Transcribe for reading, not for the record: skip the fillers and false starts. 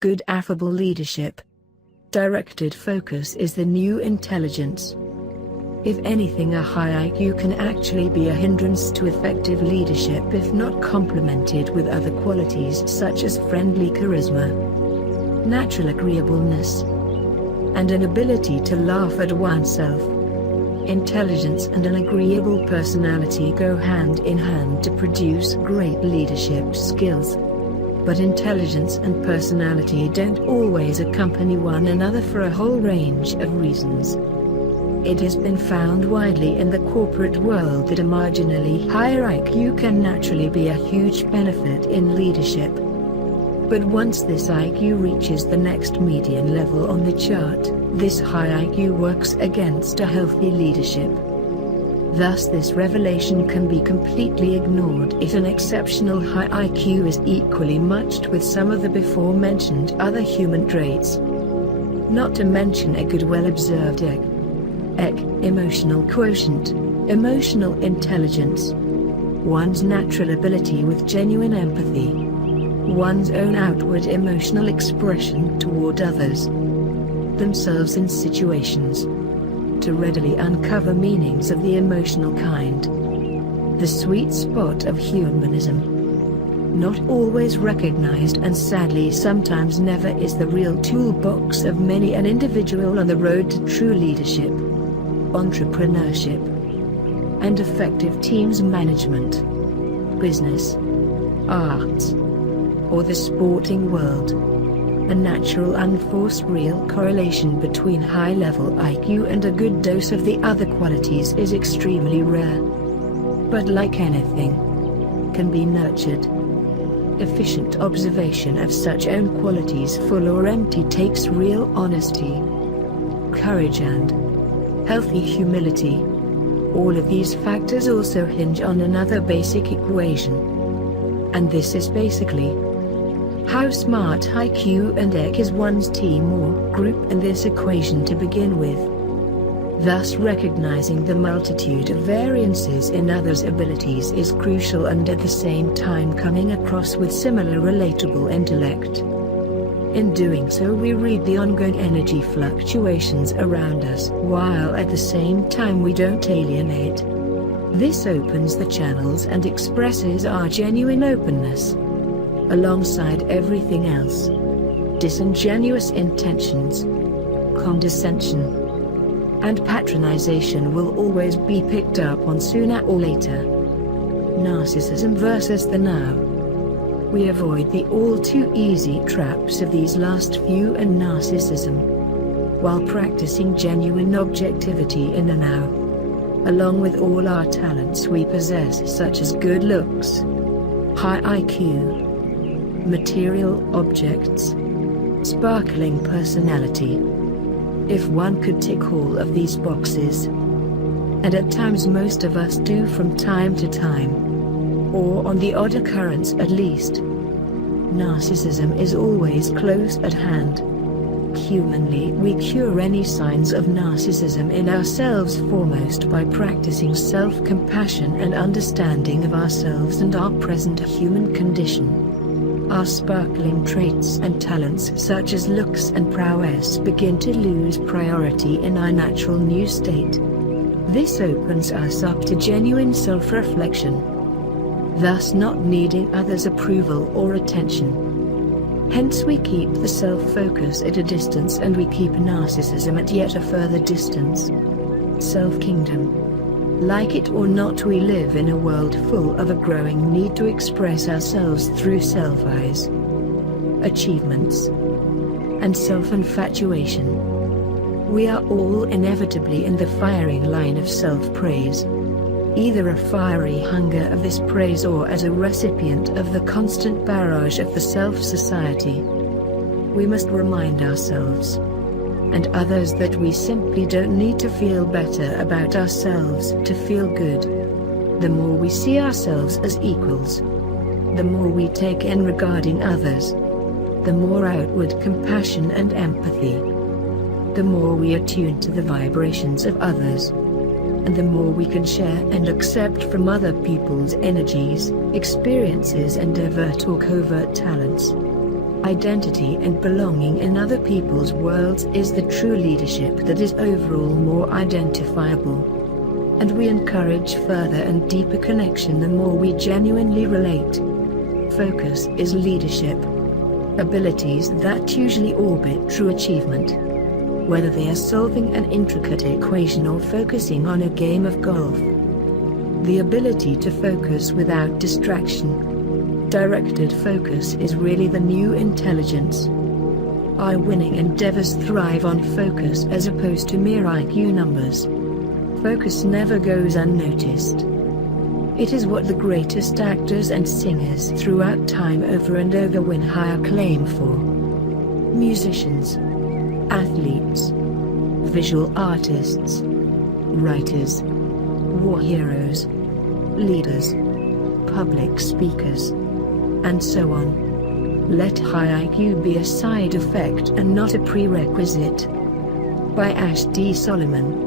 Good affable leadership. Directed focus is the new intelligence. If anything, a high IQ can actually be a hindrance to effective leadership if not complemented with other qualities such as friendly charisma, natural agreeableness, and an ability to laugh at oneself. Intelligence and an agreeable personality go hand in hand to produce great leadership skills. But intelligence and personality don't always accompany one another for a whole range of reasons. It has been found widely in the corporate world that a marginally higher IQ can naturally be a huge benefit in leadership. But once this IQ reaches the next median level on the chart, this high IQ works against a healthy leadership. Thus this revelation can be completely ignored if an exceptional high IQ is equally matched with some of the before-mentioned other human traits. Not to mention a good well-observed emotional quotient, emotional intelligence, one's natural ability with genuine empathy, one's own outward emotional expression toward others, themselves in situations, to readily uncover meanings of the emotional kind. The sweet spot of humanism. Not always recognized and sadly sometimes never is the real toolbox of many an individual on the road to true leadership, entrepreneurship, and effective teams management, business, arts, or the sporting world. A natural unforced real correlation between high-level IQ and a good dose of the other qualities is extremely rare. But like anything, can be nurtured. Efficient observation of such own qualities, full or empty, takes real honesty, courage and healthy humility. All of these factors also hinge on another basic equation. And this is basically how smart IQ and EQ is one's team or group in this equation to begin with. Thus recognizing the multitude of variances in others' abilities is crucial, and at the same time coming across with similar relatable intellect. In doing so we read the ongoing energy fluctuations around us, while at the same time we don't alienate. This opens the channels and expresses our genuine openness. Alongside everything else, disingenuous intentions, condescension, and patronization will always be picked up on sooner or later. Narcissism versus the now. We avoid the all too easy traps of these last few and narcissism, while practicing genuine objectivity in the now. Along with all our talents we possess, such as good looks, high IQ, material objects, sparkling personality. If one could tick all of these boxes, and at times most of us do from time to time, or on the odd occurrence at least, narcissism is always close at hand. Humanly, we cure any signs of narcissism in ourselves foremost by practicing self-compassion and understanding of ourselves and our present human condition. Our sparkling traits and talents such as looks and prowess begin to lose priority in our natural new state. This opens us up to genuine self-reflection, thus not needing others' approval or attention. Hence we keep the self-focus at a distance, and we keep narcissism at yet a further distance. Self-kingdom. Like it or not, we live in a world full of a growing need to express ourselves through self-eyes, achievements, and self-infatuation. We are all inevitably in the firing line of self-praise, either a fiery hunger of this praise or as a recipient of the constant barrage of the self-society. We must remind ourselves and others that we simply don't need to feel better about ourselves to feel good. The more we see ourselves as equals, the more we take in regarding others, the more outward compassion and empathy, the more we attune to the vibrations of others, and the more we can share and accept from other people's energies, experiences and overt or covert talents. Identity and belonging in other people's worlds is the true leadership that is overall more identifiable. And we encourage further and deeper connection the more we genuinely relate. Focus is leadership. Abilities that usually orbit true achievement. Whether they are solving an intricate equation or focusing on a game of golf. The ability to focus without distraction. Directed focus is really the new intelligence. Our winning endeavors thrive on focus as opposed to mere IQ numbers. Focus never goes unnoticed. It is what the greatest actors and singers throughout time over and over win high acclaim for. Musicians, athletes, visual artists, writers, war heroes, leaders, public speakers, and so on. Let high IQ be a side effect and not a prerequisite. By Ash D. Solomon.